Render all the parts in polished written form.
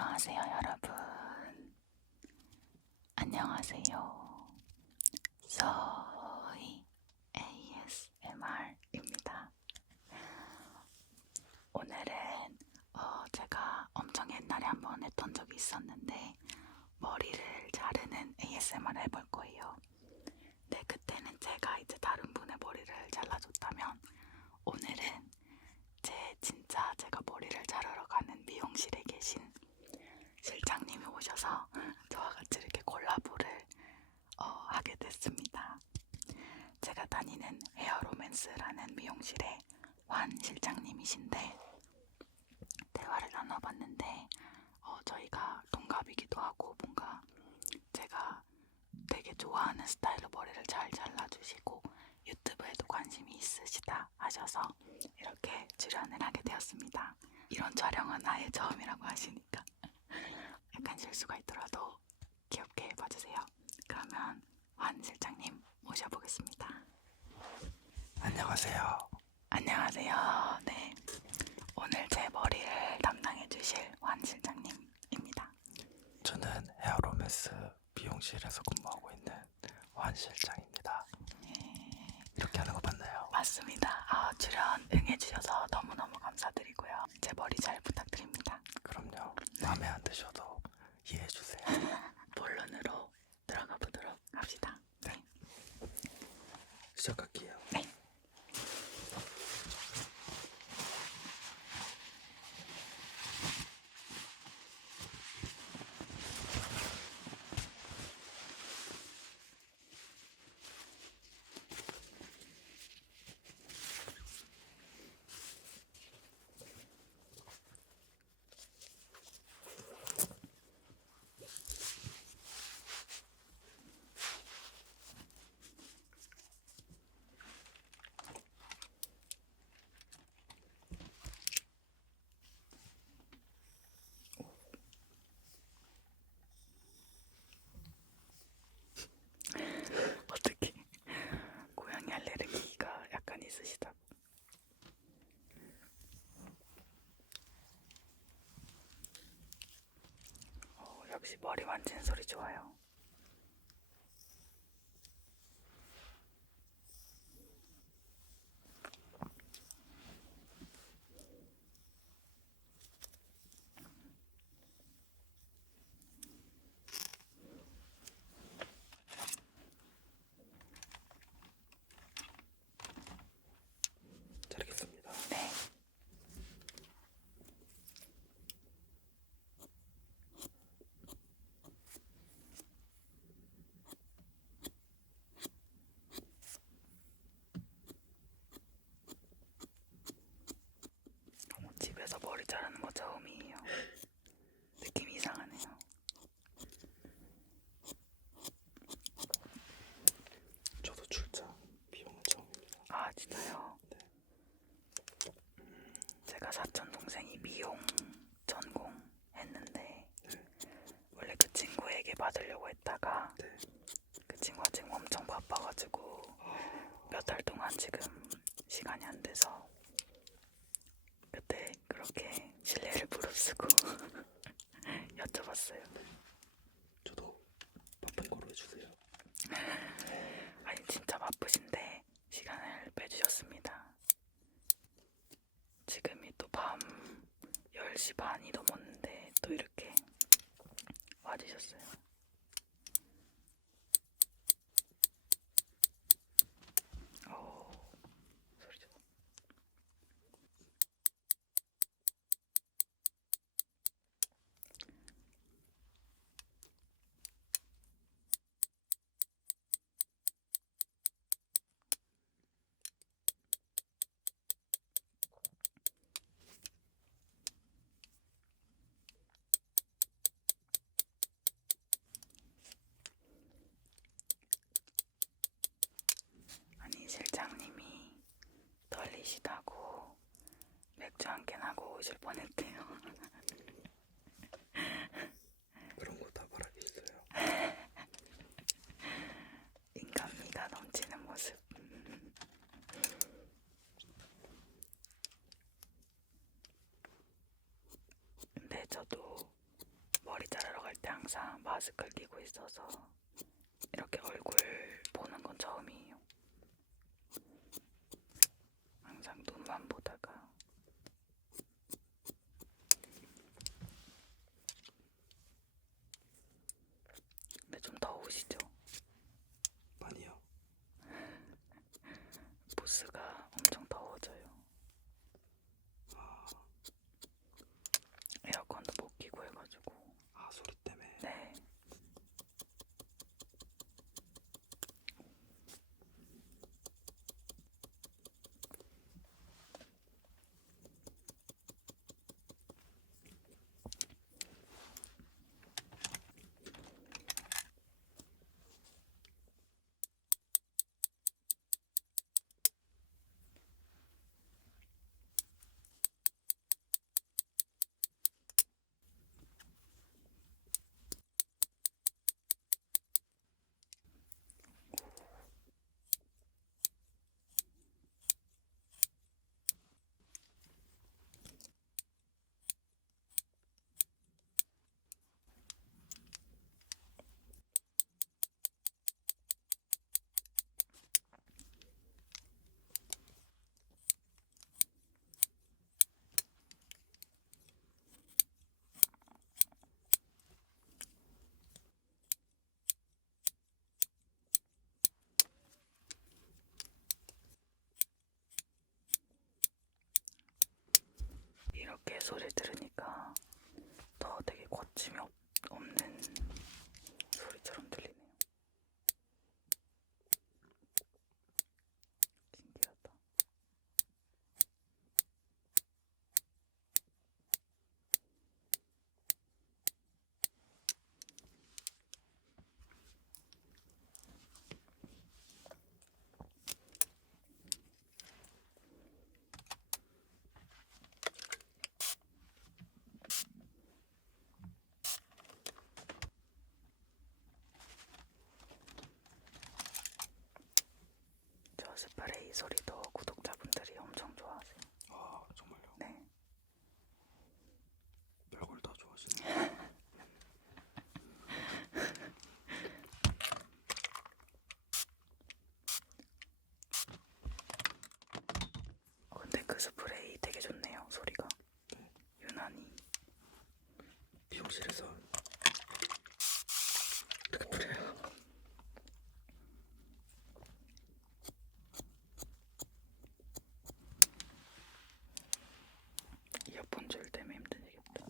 안녕하세요, 여러분. 안녕하세요. 소희 ASMR입니다. 오늘은 제가 엄청 옛날에 한번 했던 적이 있었는데 머리를 자르는 ASMR을 해볼 거예요. 네, 그때는 제가 이제 다른 분의 머리를 잘라줬다면 오늘은 제가 머리를 자르러 가는 미용실에 계신 실장님이 오셔서 저와 같이 이렇게 콜라보를 하게 됐습니다. 제가 다니는 헤어로맨스라는 미용실의 환 실장님이신데 대화를 나눠봤는데 저희가 동갑이기도 하고 뭔가 제가 되게 좋아하는 스타일로 머리를 잘 잘라주시고 유튜브에도 관심이 있으시다 하셔서 이렇게 출연을 하게 되었습니다. 이런 촬영은 아예 처음이라고 하시니까 약간 실수가 있더라도 귀엽게 봐주세요. 그러면 환 실장님 모셔보겠습니다. 안녕하세요. 안녕하세요. 네, 오늘 제 머리를 담당해 주실 환 실장님입니다. 저는 헤어로맨스 미용실에서 근무하고 있는 환 실장입니다. 이렇게 하는 거 맞나요? 맞습니다. 출연 응해주셔서 너무너무 감사드리고요. 제 머리 잘 부탁드립니다. 그럼요. 마음에 안 드셔도 이해해주세요. 본론으로 들어가 보도록 합시다. 네. 시작할게요. 네. 어떻게 고양이 알레르기가 약간 있으시다고? 역시 머리 만지는 소리 좋아요. 자르겠습니다. 네. 집에서 머리 자르는 거 처음이에요. 느낌이 이상하네요. 저도 출장 비용은 처음입니다. 아, 진짜요? 네. 제가 사촌 동생이 미용 전공했는데 네. 원래 그 친구에게 받으려고 했다가 네. 그 친구가 지금 엄청 바빠가지고 몇 달 동안 지금 시간이 안 돼서 그때 그렇게 실례를 무릅쓰고 여쭤봤어요. 저도 바쁜 거로 해주세요. 아니 진짜 바쁘신데 시간을 빼주셨습니다. 지금이 또 밤 10시 반이 넘었는데 또 이렇게 와주셨어요. 소리 좋아. 아니 실장님이 떨리시다고 맥주 한 캔 하고 오실 뻔했대요. 그런 거 다 바라기 있어요. 인간미가 넘치는 모습. 근데 저도 머리 자르러 갈 때 항상 마스크를 끼고 있어서 이렇게 얼굴 보는 건 처음이에요. 항상 눈만 보다가. 근데 좀 더우시죠? 아니요. 부스가 엄청 더워져요. 에어컨도 못 끼고 해가지고. 아, 소리 때문에. 네. 이렇게 소리 들으니까 더 되게 거침이 없는 소리처럼 들리네요. 신기하다. 저 스프레이 소리도 구독자분들이 엄청 좋아하세요. 아, 정말요? 네. 별걸 다 좋아하시네. 근데 그 스프레이 되게 좋네요, 소리가. 네. 유난히. 미용실에서 이렇게 뿌려요. 이어폰 줄 때문에 힘드시겠다.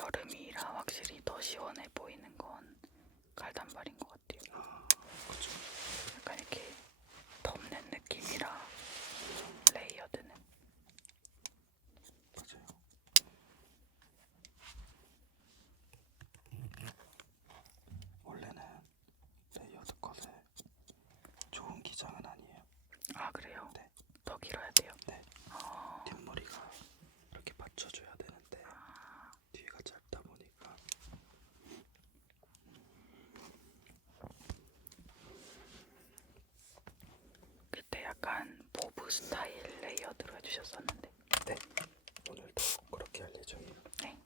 여름이라 확실히 더 시원해 보이는 건 갈단발인 것 같아요. 아, 그쵸. 약간 이렇게 덮는 느낌이라 레이어드는. 맞아요. 원래는 레이어드 컷에 좋은 기장은 아니에요. 아 그래요? 네. 더 길어야 돼요? 네. 뒷머리가 이렇게 받쳐줘야 되는데 뒤가 짧다 보니까 그때 약간 보브 스타일 레이어드로 해주셨었는데. 네. 오늘도 그렇게 할 예정이에요. 네.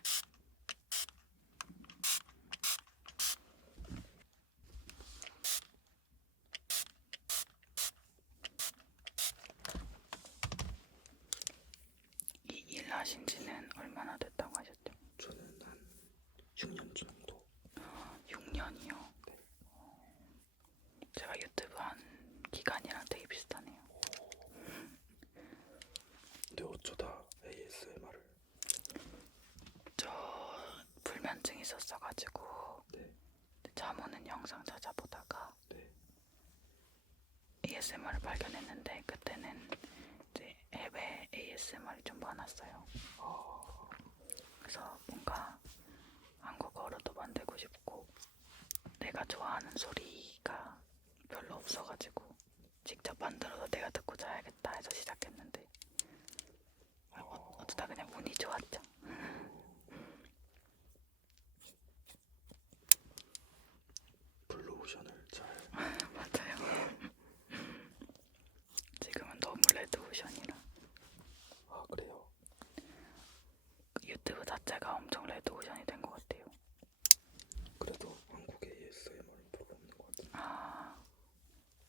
이 일 하신 지는 얼마나 됐다고 하셨죠? 저는 한 6년 정도. 6년이요? 네. 제가 유튜브 한 기간이랑 되게 비슷하네요. 근데 어쩌다 ASMR을. 저 불면증 있었어가지고 네. 잠 오는 영상 찾아보다가 네. ASMR을 발견했는데 그때는 이제 해외 ASMR이 좀 많았어요. 그래서 뭔가 한국어로도 만들고 싶고 내가 좋아하는 소리가 별로 없어가지고 직접 만들어서 내가 듣고 자야겠다 해서 시작했는데 어쩌다 그냥 운이 좋았죠. 블루오션을 잘. 맞아요. 지금은 너무 레드오션이라 아, 그래요? 유튜브 자체가 엄청 레드오션이 된 것 같아요. 그래도 한국의 ASMR은 별로 없는 것 같은데. 아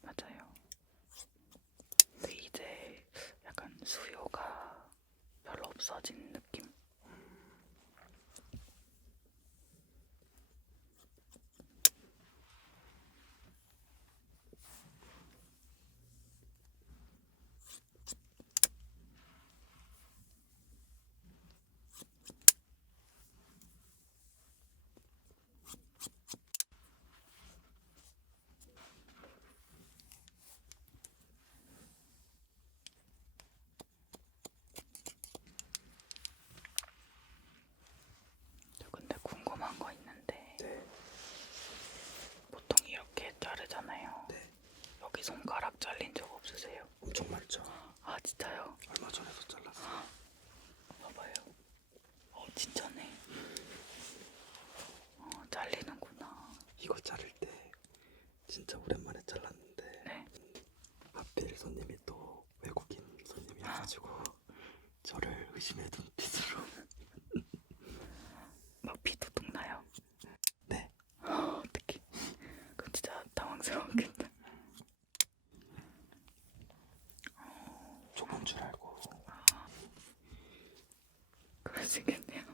맞아요. 근데 이제 약간 수요가 별로 없어진 느낌? 저 근데 궁금한 거 있는데 네. 보통 이렇게 자르잖아요. 네. 여기 손가락 잘린 적 없으세요? 엄청 많죠? 아 진짜요? 얼마 전에도 잘랐어요. 봐봐요. 진짜네. 잘리는구나. 이거 자를 때 진짜 오랜만에 잘랐는데 네. 하필 손님이 또 외국인 손님이어가지고 저를 의심의 눈빛으로. 막 피도둑 나요? 네. 어떡해. 그럼 진짜 당황스러웠겠다. 좁은 줄 알고. 그러시겠네요.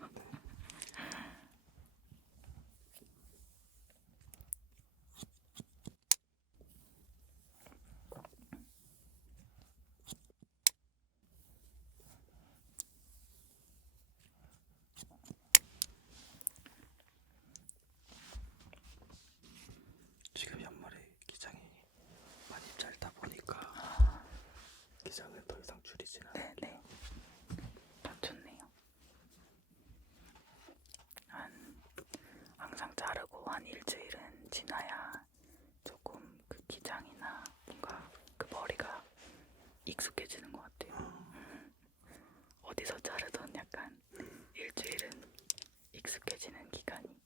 지금 옆머리 기장이 많이 짧다 보니까 기장을 더 이상 줄이진 않아요. 네네. 좋네요. 항상 자르고 한 일주일은 지나야 조금 그 기장이나 뭔가 그 머리가 익숙해지는 것 같아요. 어디서 자르던 약간 일주일은 익숙해지는 기간이.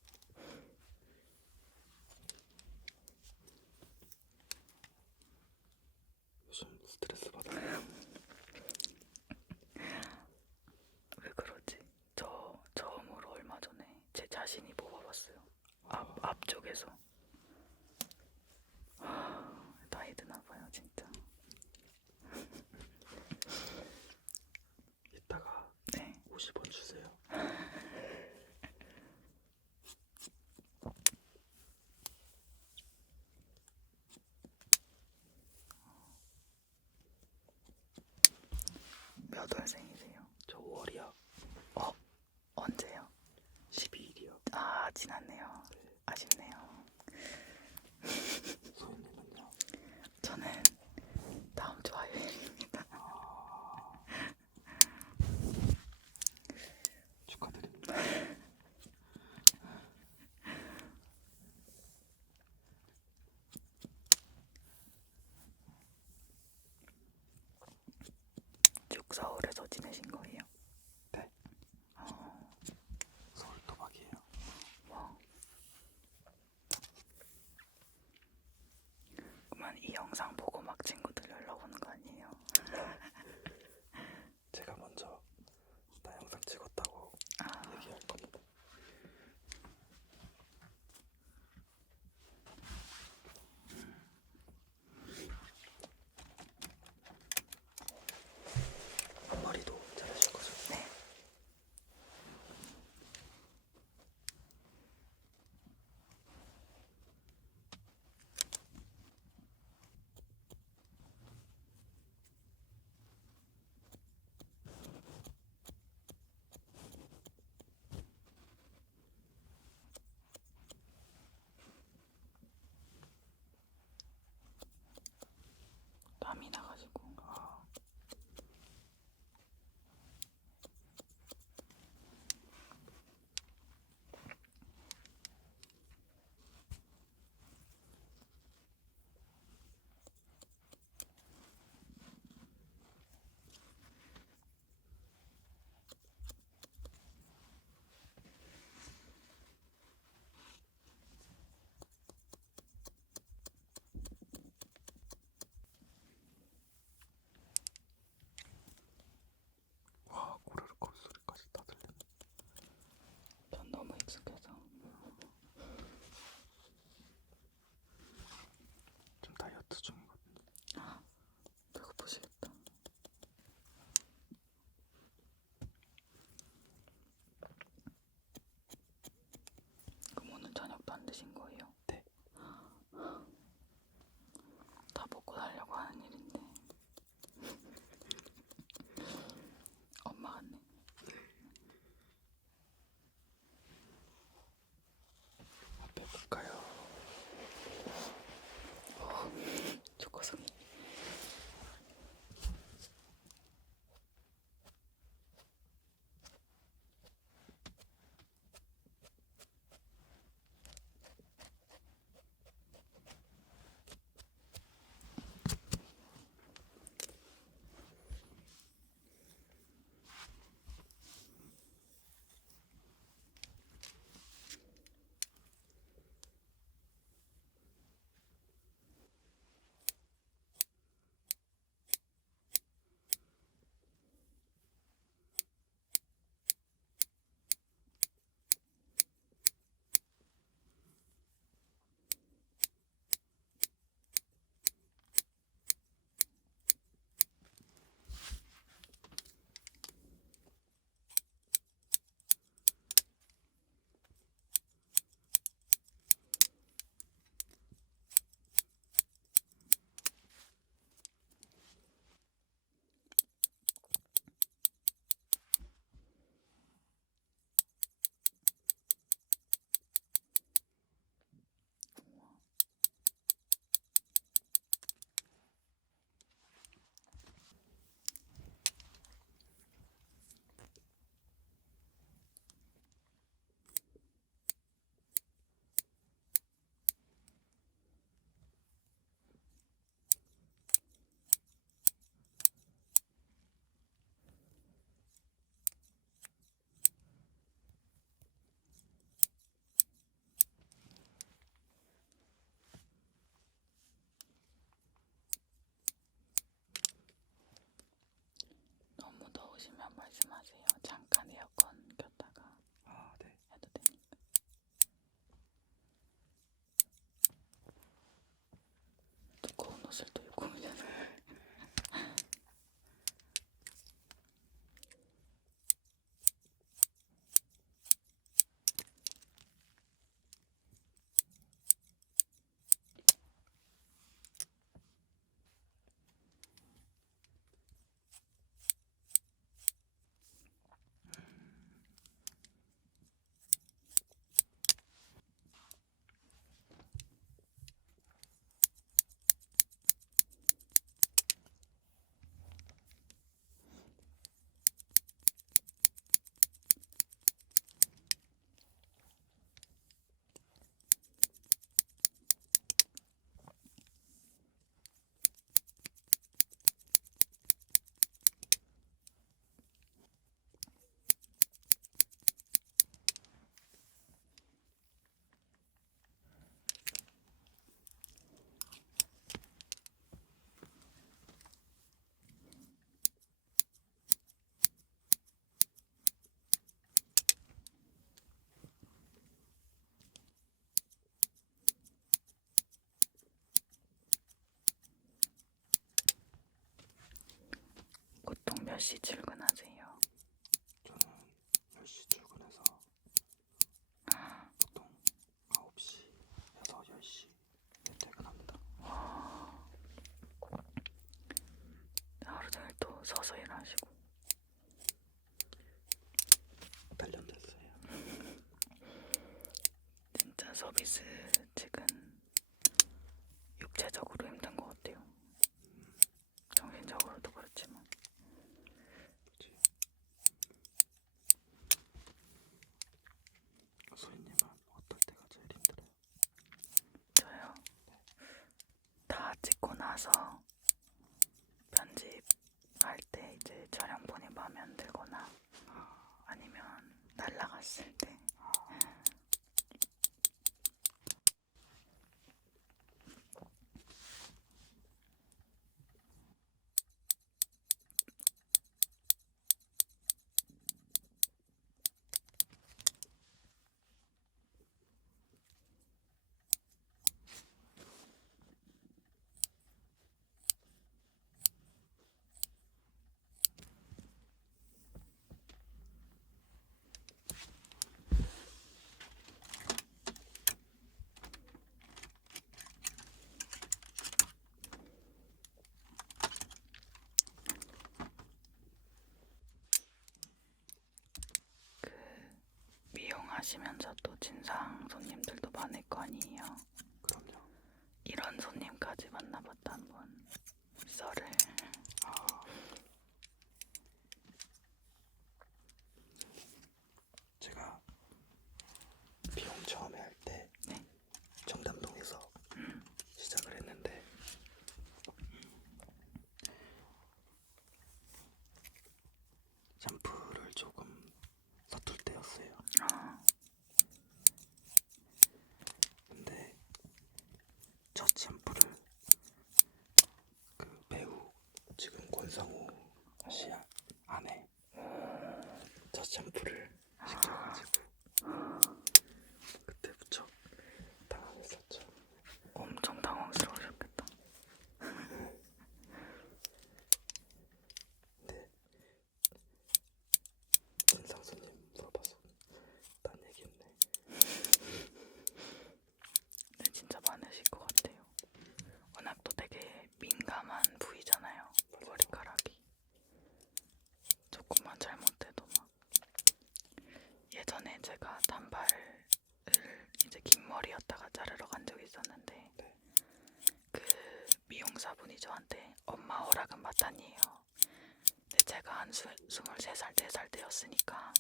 요즘 스트레스 받아요. 왜 그러지? 저 처음으로 얼마 전에 제 자신이 뽑아봤어요. 앞쪽에서. 나이 드나봐요 진짜. 이따가 네. 50원 주세요. 몇 월생이세요? 저 5월이요. 언제요? 12월. 가진 않네요. 아쉽네요. 소연님은요? 저는 다음 주 화요일입니다. 축하드립니다. 쭉 서울에서 지내신 거예요? 네. 서울 토박이에요. 뭐. 그러면 이 영상 보고 시 출근하세요? 저는 10시 출근해서 보통 9시에서 10시에 퇴근합니다. 하루 종일 또 서서 일하시고. 단련됐어요. 진짜 서비스직은 육체적으로 힘든 것 같아요. 정신적으로도 그렇지만. 그치? 소희님은 어떨 때가 제일 힘들어요? 저요? 다 찍고 나서 편집할 때 이제 촬영본이 마음에 안 들거나 아니면 날라갔을 때. 미용하시면서 또 진상 손님들도 많을 거 아니에요. 그럼요. 이런 손님까지 만나봤다 한번 썰을. 제가 비용 처음에 할 때 네. 청담동에서 시작을 했는데 샴푸를 조금 서툴 때였어요. 근데 첫 샴푸를 그 배우 지금 권상우 씨 안에 첫 샴푸를 시켜가지고 그때부터 당황했었죠. 엄청 당황스러우셨겠다. 근데 진상 손님 물어봐서 딴 얘기했네. 네, 진짜 많으실 것 같아요. 워낙 또 되게 민감한 부위잖아요. 머리카락이. 조금만 잘못돼도 막. 예전에 제가 단발을 이제 긴 머리였다가 자르러 간 적이 있었는데 네. 그 미용사분이 저한테 엄마 허락은 마땅해요. 근데 제가 한 23살, 4살 때였으니까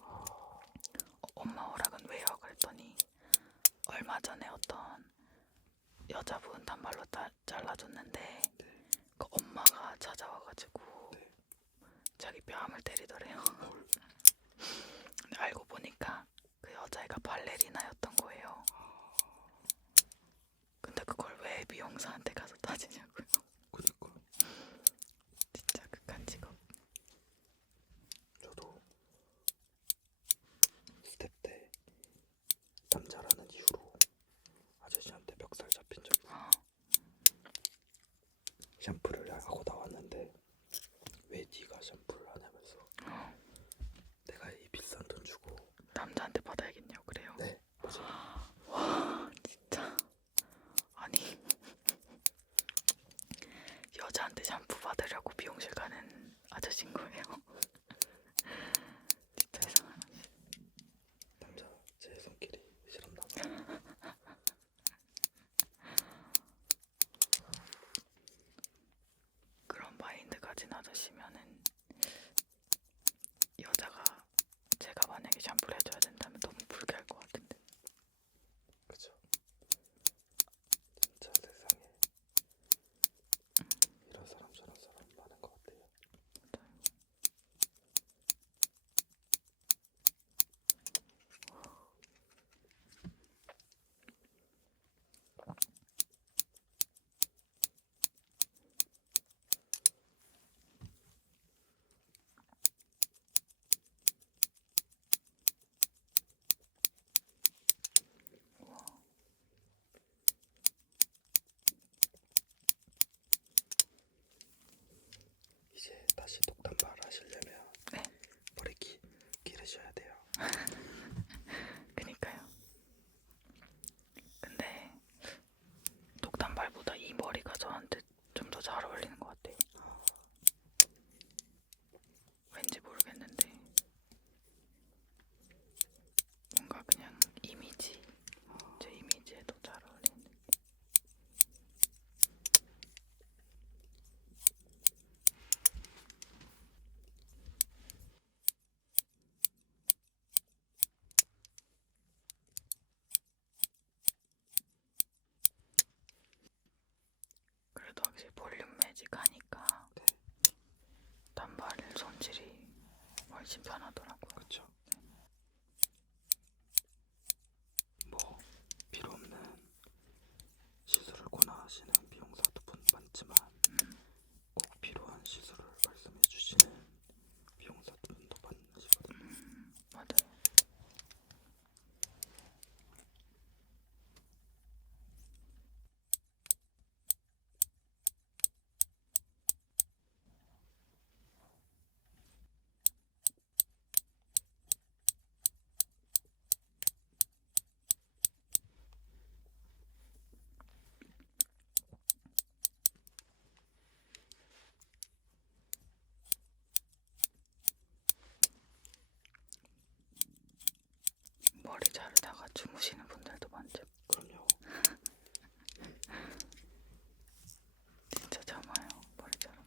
엄마 허락은 왜요? 그랬더니 얼마 전에 어떤 여자분 단발로 잘라줬는데 네. 그 엄마가 찾아와가지고 네. 자기 뺨을 때리더래요. 근데 알고 보니까 그 여자애가 발레리나였던 거예요. 근데 그걸 왜 미용사한테 가서 따지냐고요. 그니까 진짜 극한 직업. 저도 스텝 때 남자라는 이유로 아저씨한테 멱살 잡힌 적 있어요. 샴푸를 하고 나왔는데 왜 네가 샴푸를 하냐면서 내가 이 비싼 돈 주고 남자한테 받아야겠냐고 그래요. 네 맞아요. 와 진짜 아니 그니까요. 근데 녹단발보다 이 머리가 저한테 좀 더 잘 어울리는 것 같아요. 왠지 모르겠는데 뭔가 그냥 이미지, 제 이미지에 더 잘 어울리는 느낌. 그래도 확실히 볼륨 매직하니까 네. 단발 손질이 훨씬 편하더라고요. 그쵸. 뭐 필요 없는 시술을 권하시는 미용사 두 분 많지만 꼭 필요한 시술을 말씀해 주시는 미용사 두 분도 많으시거든요. 맞아요. 머리 자르다가 주무시는 분들도 많죠. 그럼요. 진짜 참아요, 머리 자르면.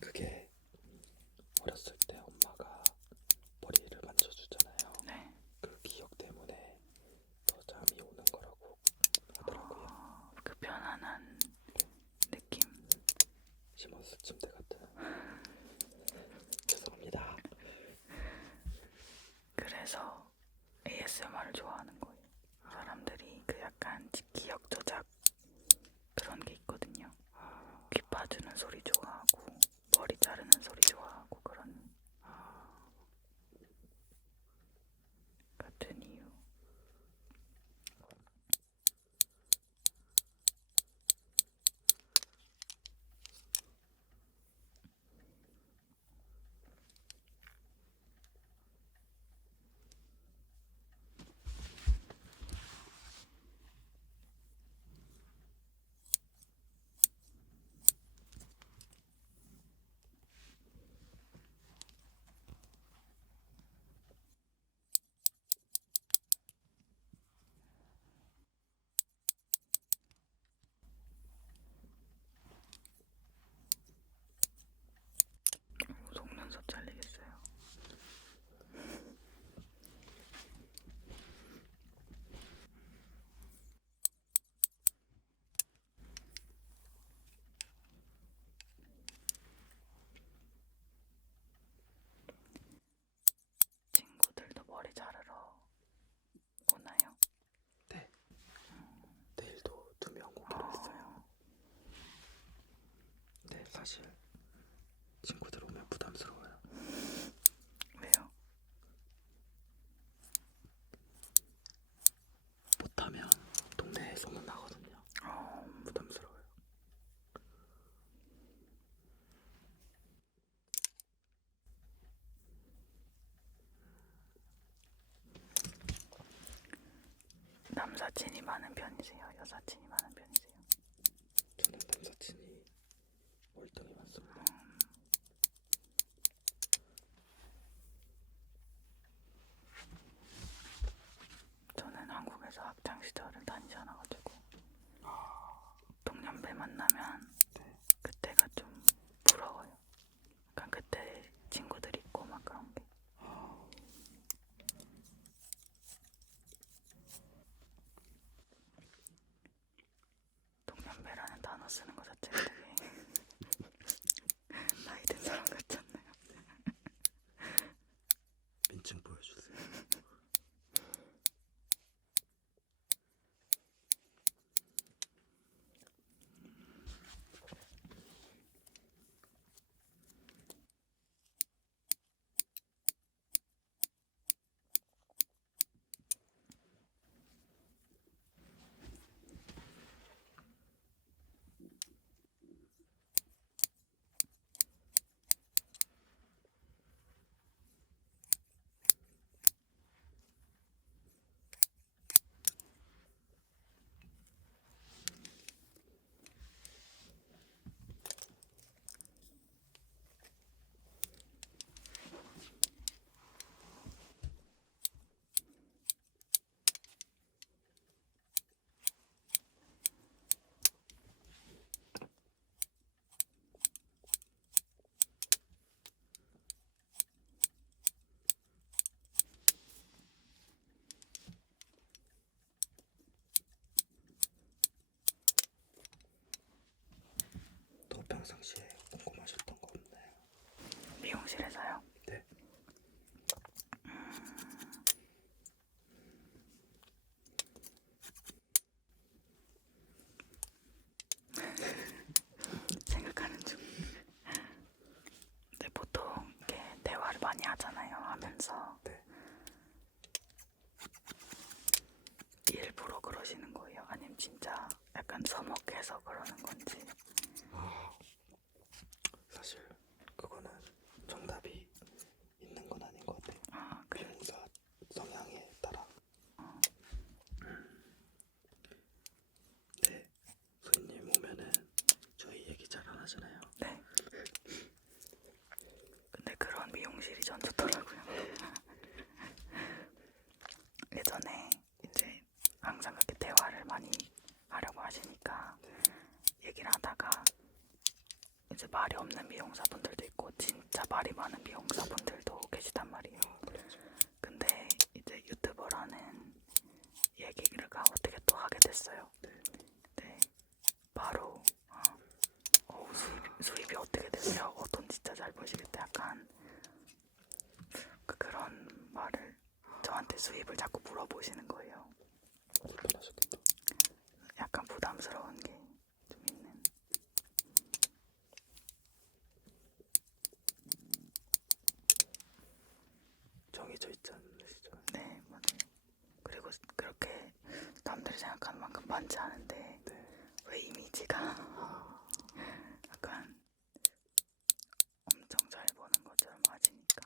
그게 어렸을 때 엄마가 머리를 만져주잖아요. 네. 그 기억 때문에 더 잠이 오는 거라고 하더라고요. 그 편안한 느낌. 시몬스 침대 같은. 죄송합니다. 그래서 ASMR을 좋아하는 거예요. 사람들이 그 약간 기억 조작 그런 게 있거든요. 귀 파주는 소리 좋아하고 머리 자르는 소리 좋아하고 그런 같은 이유. 속눈썹 잘리겠어요. 친구들도 머리 자르러 오나요? 네. 내일도 2명 오기로 했어요. 네, 사실 친구들 오면 부담스러워요. 왜요? 못하면 동네에 소문나거든요. 부담스러워요. 남사친이 많은 편이세요? 여사친이 많은 편이세요? 저는 남사친이 월등히 많습니다. 저는 한국에서 학창 시절을 다니지 않아가지고 동년배 만나면 네. 그때가 좀 부러워요. 약간 그때 친구들 있고 막 그런 게. 동년배라는 단어 쓰는 거 자체가 되게 약간 서먹해서 그러는 건지. 사실 그거는 정답이 있는 건 아닌 것 같아요. 아, 그래. 미용사 성향에 따라. 네, 손님 오면은 저희 얘기 잘 안 하잖아요. 네. 근데 그런 미용실이 전 좋더라고요. 예전에 이제 항상 그렇게 대화를 많이 하려고 하시니까 얘기를 하다가 이제 말이 없는 미용사분들도 있고 진짜 말이 많은 미용사분들도 계시단 말이에요. 근데 이제 유튜버라는 얘기를 어떻게 또 하게 됐어요. 네. 바로 수입이 어떻게 되세요? 돈 진짜 잘 버시겠다. 약간 그런 말을 저한테 수입을 자꾸 물어보시는 거예요. 불편하셨겠다. 약간 부담스러운 게 좀 있는. 정해져 있지 않으시죠? 네, 맞아요. 그리고 그렇게 남들이 생각하는 만큼 많지 않은데 왜 이미지가 약간 엄청 잘 버는 것처럼 하시니까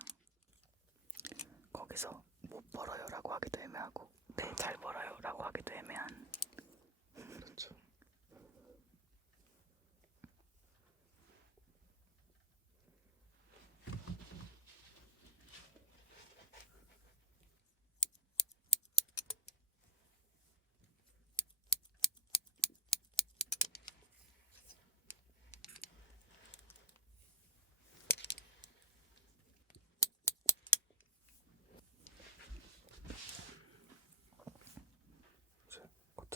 거기서 못 벌어요라고 하기도 애매하고 네, 잘 벌어요라고 하기도 애매한. 그렇죠. 이제 커트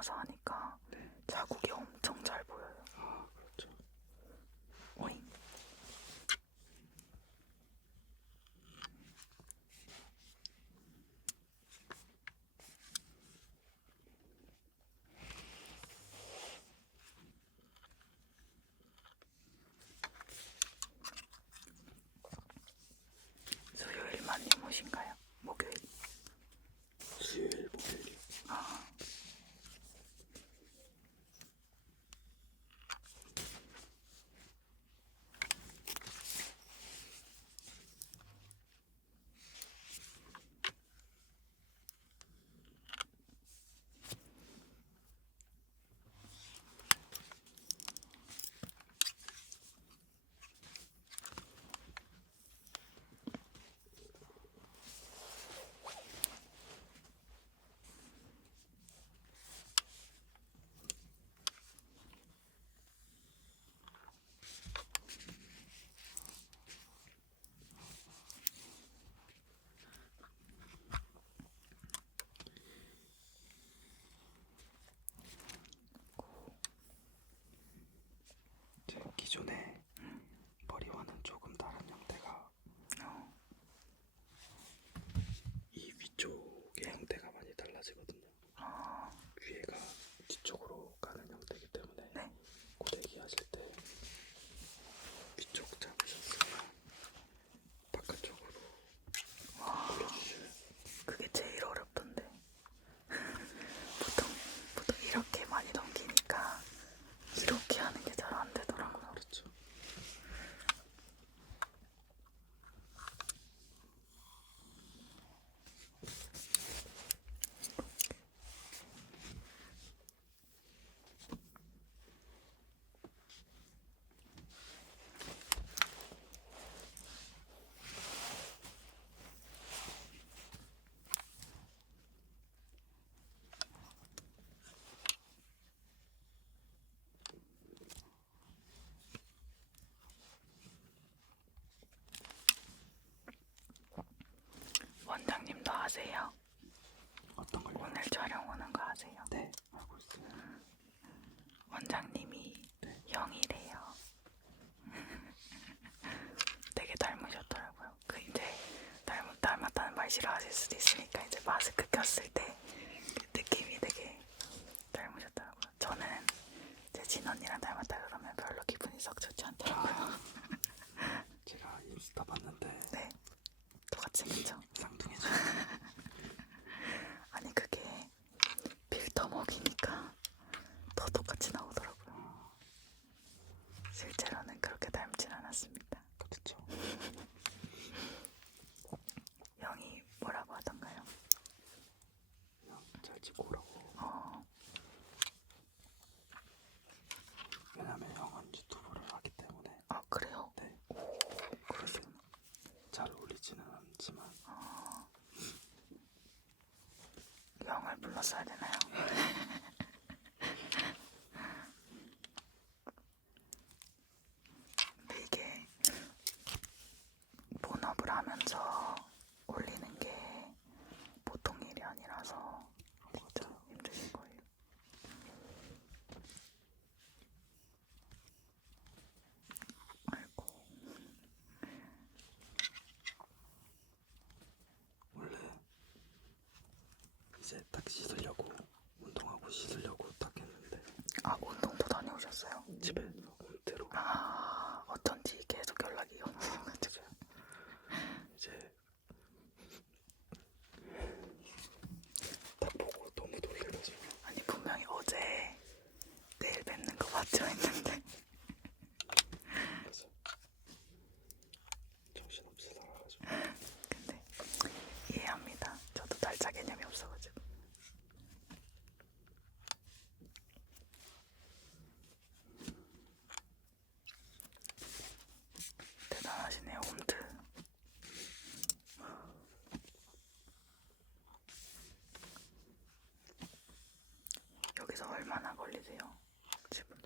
나서 하니까 네. 자국이 엄청 잘 보여요. 아, 그렇죠. 오잉. 수요일만 임무신가요? 목요일? 수요일, 목요일이요. 아, 제 기존에 머리와는 조금 다른 형태가 어, 이 위쪽의 형태가 많이 달라지거든요. 아, 위에가 뒤쪽으로 가는 형태이기 때문에 네. 고데기 하실 때 위쪽 잡으셨으면 바깥쪽으로 올려주셔요. 그게 제일 어렵던데. 보통 이렇게 많이 넘기니까 이렇게 하는 게 잘 안 되더라고요. 그렇죠. 원장님도 아세요? 어떤 걸요? 오늘 촬영 오는 거 아세요? 네, 알고 있어요. 원장님이 네. 형이래요. 되게 닮으셨더라고요. 그 이제 닮았다는 말 싫어하실 수도 있으니까 이제 마스크 꼈을 때 그 느낌이 되게 닮으셨더라고요. 저는 제 친언니랑 닮았다 그러면 별로 기분이 썩 좋지 않더라고요. 제가 인스타 봤는데 네, 똑같이 생겼죠. 쌍둥이죠. 아니 그게 필터 먹이니까 더 똑같이 나오더라고요. 실제로는 그렇게 닮진 않았습니다. 그렇죠. 형이 뭐라고 하던가요? 그냥 잘 찍고 오라고. 왜냐면 형은 유튜브를 하기 때문에. 아 그래요? 네. 오, 그러시구나. 잘 어울리지는 않지만 형을 불렀어야 되나요? 근데 이게 본업을 하면서 올리는 게 보통 일이 아니라서 진짜 힘드실 거예요. 아이고. 원래 이제 딱 씻으려고 운동하고 씻으려고 딱 했는데 아 운동도 다녀오셨어요? 집에서 홈트로 아 어쩐지 계속 연락이 오셔가지고. 이제 딱 보고 너무 놀래가지고 아니 분명히 어제 내일 뵙는 거 맞죠 했는데 그래서 정신없이 살아가지고 근데 이해합니다. 저도 날짜 개념이 없어가지고. 대단하시네요, 홈트. 여기서 얼마나 걸리세요? 집은?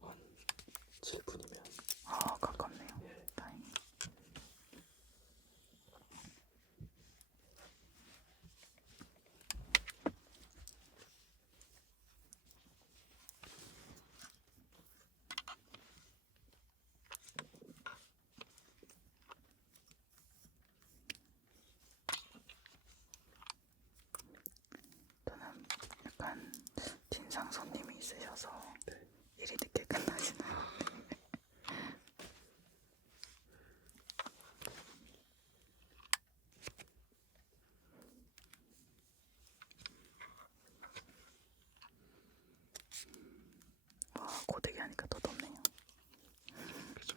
한 7분이면 아, 가깝네요. 예. 다행히. 인상 손님이 있으셔서 네. 일이 늦게 끝나시나요? 와, 고데기 하니까 더 덥네요. 그죠?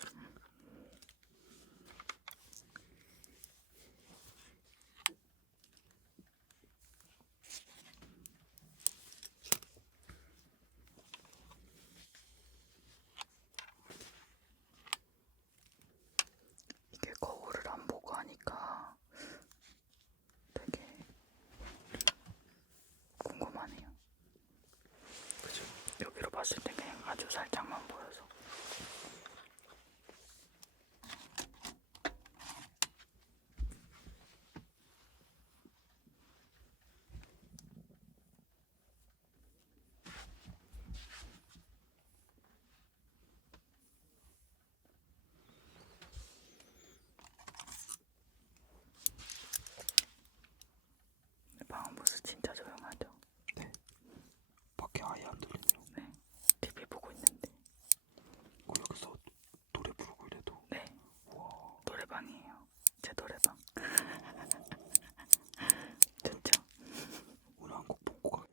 이게 거울을 안 보고 하니까 되게 궁금하네요. 그죠? 여기로 봤을 때 그냥 아주 살짝만 보여서. 방음 부스 진짜 조용하죠? 네. 밖에 아예 안 들리네요. 네. TV 보고 있는데. 여기서 노래 부르고 이래도. 네. 와. 노래방이에요. 제 노래방. 좋죠? 오늘 한 곡 보고 가겠습니다.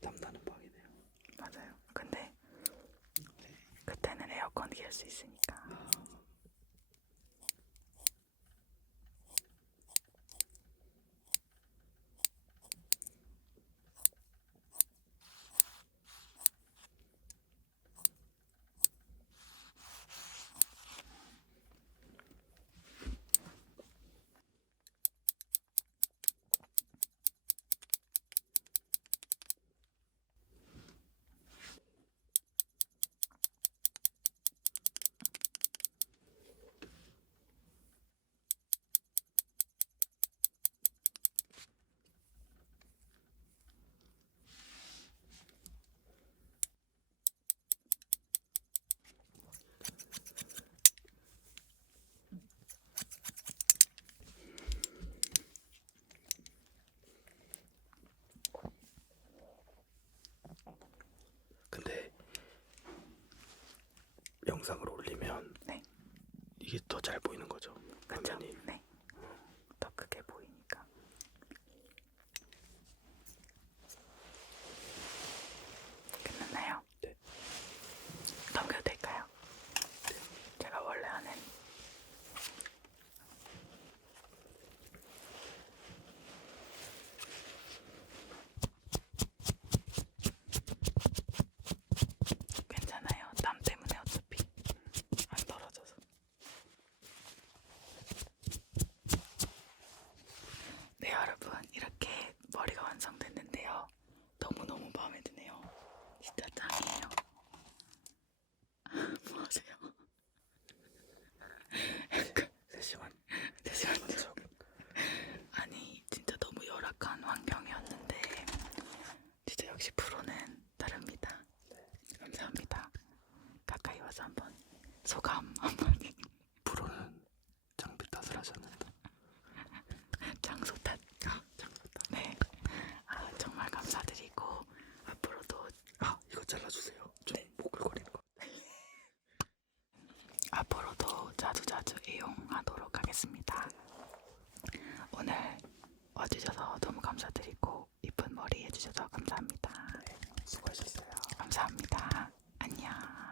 땀나는 방이네요. 맞아요. 근데 그때는 에어컨 킬 수 있으니까. 근데 영상을 올리면 네. 이게 더 잘 보이는 거죠? 그쵸? 화면이. 네. 더 크게 보이니까. 끝났나요? 네. 넘겨도 될까요? 제가 원래 하는 괜찮아요. 땀 때문에 어차피 안 떨어져서. 네, 여러분, 이렇게 머리가 완성됐는데요. 너무너무 마음에 드네요. 진짜 짱이에요. 뭐 하세요? 잠시만요. 아니, 진짜 너무 열악한 환경이었는데 진짜 역시 프로는 다릅니다. 감사합니다. 가까이 와서 한번 소감 한마디. 프로는 장비 탓을 하셨는데. 장소 탓. 네. 아, 정말 감사드리고 앞으로도 이거 잘라주세요. 좀 모글거리는 거. 앞으로도 자주자주 이용하도록 하겠습니다. 오늘 와주셔서 너무 감사드리고 이쁜 머리 해주셔서 감사합니다. 수고하셨어요. 감사합니다. 안녕.